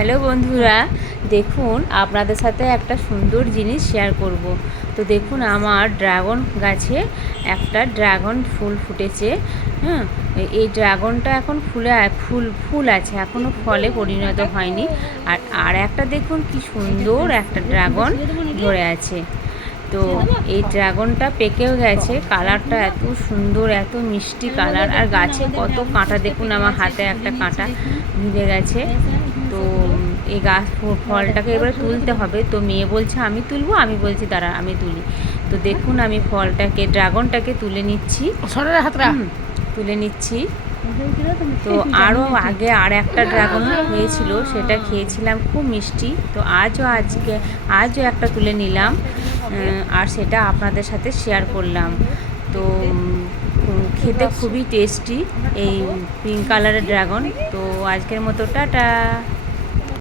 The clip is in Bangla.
হ্যালো বন্ধুরা, দেখুন আপনাদের সাথে একটা সুন্দর জিনিস শেয়ার করব। তো দেখুন আমার ড্রাগন গাছে একটা ড্রাগন ফুল ফুটেছে। হ্যাঁ, এই ড্রাগনটা এখন ফুল আছে, এখনও ফলে পরিণত হয়নি। আর একটা দেখুন কি সুন্দর একটা ড্রাগন ধরে আছে। তো এই ড্রাগনটা পেকেও গেছে, কালারটা এত সুন্দর, এত মিষ্টি কালার। আর গাছে কত কাঁটা, দেখুন আমার হাতে একটা কাঁটা ভিজে গেছে। তো এই গাছ ফলটাকে এবারে তুলতে হবে। তো মেয়ে বলছে আমি তুলবো, আমি বলছি দাঁড়া আমি তুলি। তো দেখুন আমি ড্রাগনটাকে তুলে নিচ্ছি, তুলে নিচ্ছি। তো আরও আগে আর একটা ড্রাগন হয়েছিল, সেটা খেয়েছিলাম, খুব মিষ্টি। তো আজও একটা তুলে নিলাম, আর সেটা আপনাদের সাথে শেয়ার করলাম। তো খেতে খুবই টেস্টি এই পিঙ্ক কালারের ড্রাগন। তো আজকের মতো টাটা।